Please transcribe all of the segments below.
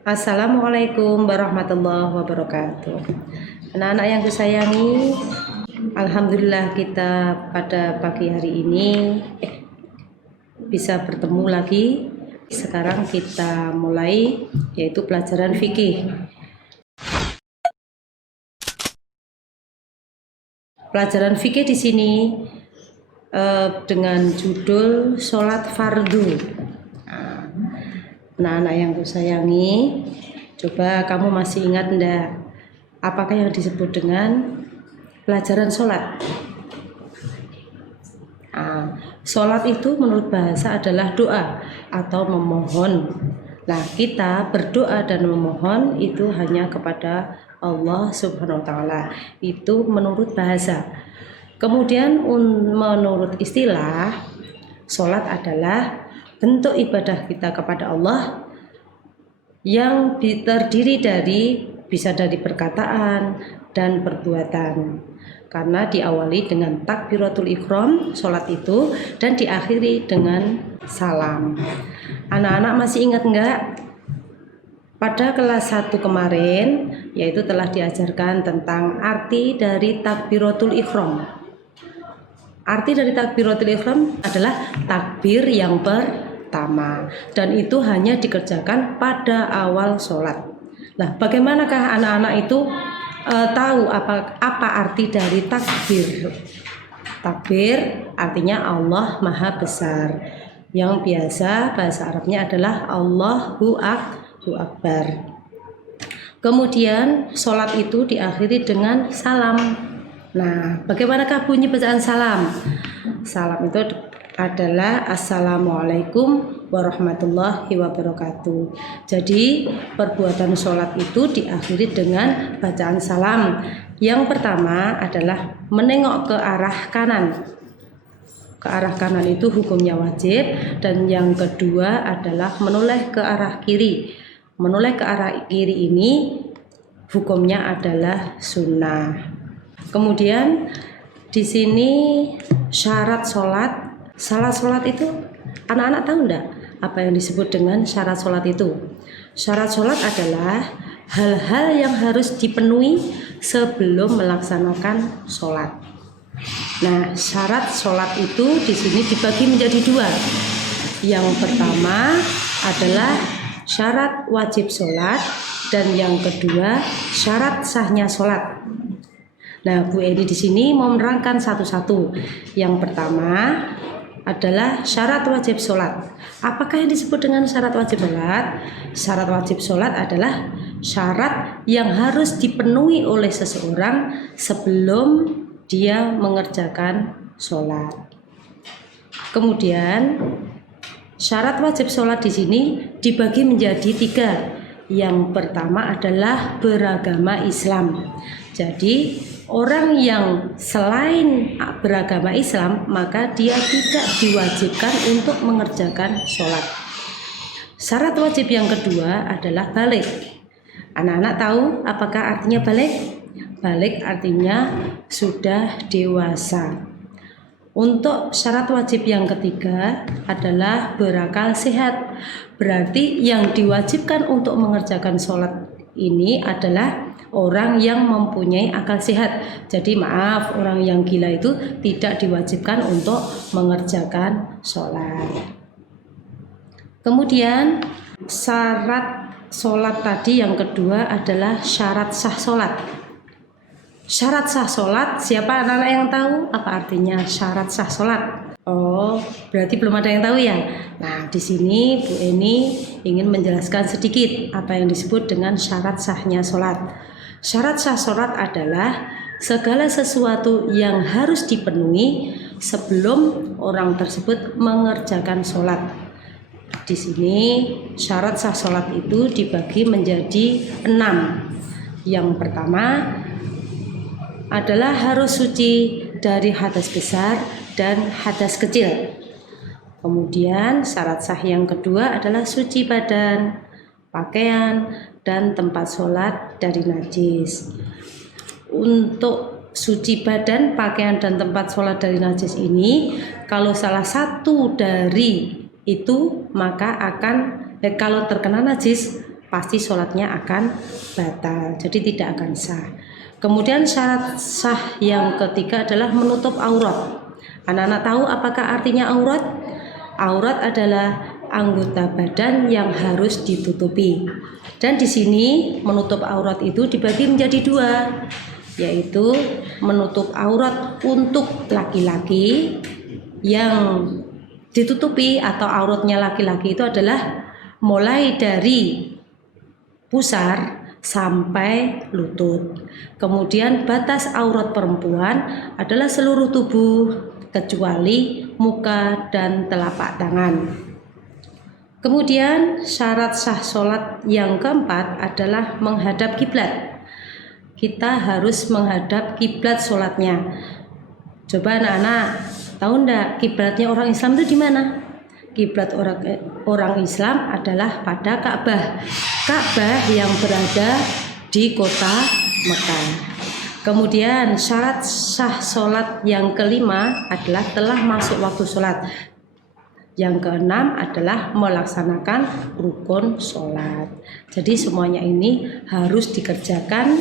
Assalamualaikum warahmatullahi wabarakatuh. Anak-anak yang kusayangi, alhamdulillah kita pada pagi hari ini bisa bertemu lagi. Sekarang kita mulai yaitu pelajaran fikih. Pelajaran fikih di sini dengan judul sholat fardu. Nah, anak yang kusayangi, coba kamu masih ingat enggak apakah yang disebut dengan pelajaran sholat? Sholat itu menurut bahasa adalah doa atau memohon. Nah, kita berdoa dan memohon itu hanya kepada Allah Subhanahu wa Ta'ala. Itu menurut bahasa. Kemudian menurut istilah, sholat adalah bentuk ibadah kita kepada Allah yang terdiri dari bisa dari perkataan dan perbuatan. Karena diawali dengan takbiratul ihram sholat itu dan diakhiri dengan salam. Anak-anak masih ingat enggak? Pada kelas 1 kemarin yaitu telah diajarkan tentang arti dari takbiratul ihram. Arti dari takbiratul ihram adalah takbir yang pertama dan itu hanya dikerjakan pada awal sholat. Nah, bagaimanakah anak-anak itu tahu apa arti dari takbir? Takbir artinya Allah Maha Besar. Yang biasa bahasa Arabnya adalah Allahu Akbar. Kemudian sholat itu diakhiri dengan salam. Nah, bagaimanakah bunyi bacaan salam? Salam itu adalah Assalamualaikum warahmatullahi wabarakatuh. Jadi perbuatan sholat itu diakhiri dengan bacaan salam. Yang pertama adalah menengok ke arah kanan. Ke arah kanan itu hukumnya wajib. Dan yang kedua adalah menoleh ke arah kiri. Menoleh ke arah kiri ini hukumnya adalah sunnah. Kemudian di sini syarat sholat. Syarat sholat itu anak-anak tahu enggak apa yang disebut dengan syarat sholat itu? Syarat sholat adalah hal-hal yang harus dipenuhi sebelum melaksanakan sholat. Nah, syarat sholat itu di sini dibagi menjadi dua. Yang pertama adalah syarat wajib sholat dan yang kedua syarat sahnya sholat. Nah, Bu Edi di sini mau menerangkan satu-satu. Yang pertama adalah syarat wajib sholat. Apakah yang disebut dengan syarat wajib sholat? Syarat wajib sholat adalah syarat yang harus dipenuhi oleh seseorang sebelum dia mengerjakan sholat. Kemudian syarat wajib sholat di sini dibagi menjadi tiga. Yang pertama adalah beragama Islam. Jadi orang yang selain beragama Islam maka dia tidak diwajibkan untuk mengerjakan sholat. Syarat wajib yang kedua adalah balik. Anak-anak tahu apakah artinya balik? Balik artinya sudah dewasa. Untuk syarat wajib yang ketiga adalah berakal sehat. Berarti yang diwajibkan untuk mengerjakan sholat ini adalah orang yang mempunyai akal sehat. Jadi maaf, orang yang gila itu tidak diwajibkan untuk mengerjakan sholat. Kemudian syarat sholat tadi yang kedua adalah syarat sah sholat. Syarat sah sholat, siapa anak-anak yang tahu apa artinya syarat sah sholat? Oh, berarti belum ada yang tahu ya? Nah, di sini Bu Eni ingin menjelaskan sedikit apa yang disebut dengan syarat sahnya sholat. Syarat sah sholat adalah segala sesuatu yang harus dipenuhi sebelum orang tersebut mengerjakan sholat. Di sini syarat sah sholat itu dibagi menjadi 6. Yang pertama adalah harus suci dari hadas besar dan hadas kecil. Kemudian syarat sah yang kedua adalah suci badan, pakaian, dan tempat sholat dari najis. Untuk suci badan, pakaian, dan tempat sholat dari najis ini, kalau salah satu dari itu maka akan kalau terkena najis pasti sholatnya akan batal, jadi tidak akan sah. Kemudian syarat sah yang ketiga adalah menutup aurat. Anak-anak tahu apakah artinya aurat? Aurat adalah anggota badan yang harus ditutupi. Dan di sini menutup aurat itu dibagi menjadi dua, yaitu menutup aurat untuk laki-laki yang ditutupi atau auratnya laki-laki itu adalah mulai dari pusar sampai lutut. Kemudian batas aurat perempuan adalah seluruh tubuh kecuali muka dan telapak tangan. Kemudian syarat sah sholat yang keempat adalah menghadap kiblat. Kita harus menghadap kiblat sholatnya. Coba anak-anak, tahu enggak kiblatnya orang Islam itu di mana? Kiblat orang Islam adalah pada Ka'bah. Ka'bah yang berada di kota Mekah. Kemudian syarat sah sholat yang kelima adalah telah masuk waktu sholat. Yang keenam adalah melaksanakan rukun sholat. Jadi semuanya ini harus dikerjakan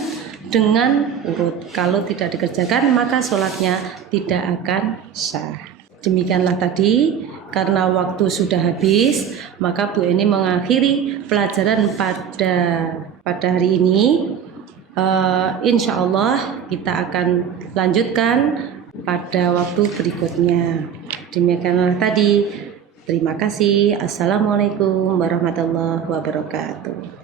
dengan urut. Kalau tidak dikerjakan maka sholatnya tidak akan sah. Demikianlah tadi, karena waktu sudah habis, maka Bu Eni mengakhiri pelajaran pada hari ini. Insya Allah kita akan lanjutkan pada waktu berikutnya. Demikianlah tadi. Terima kasih. Assalamualaikum warahmatullahi wabarakatuh.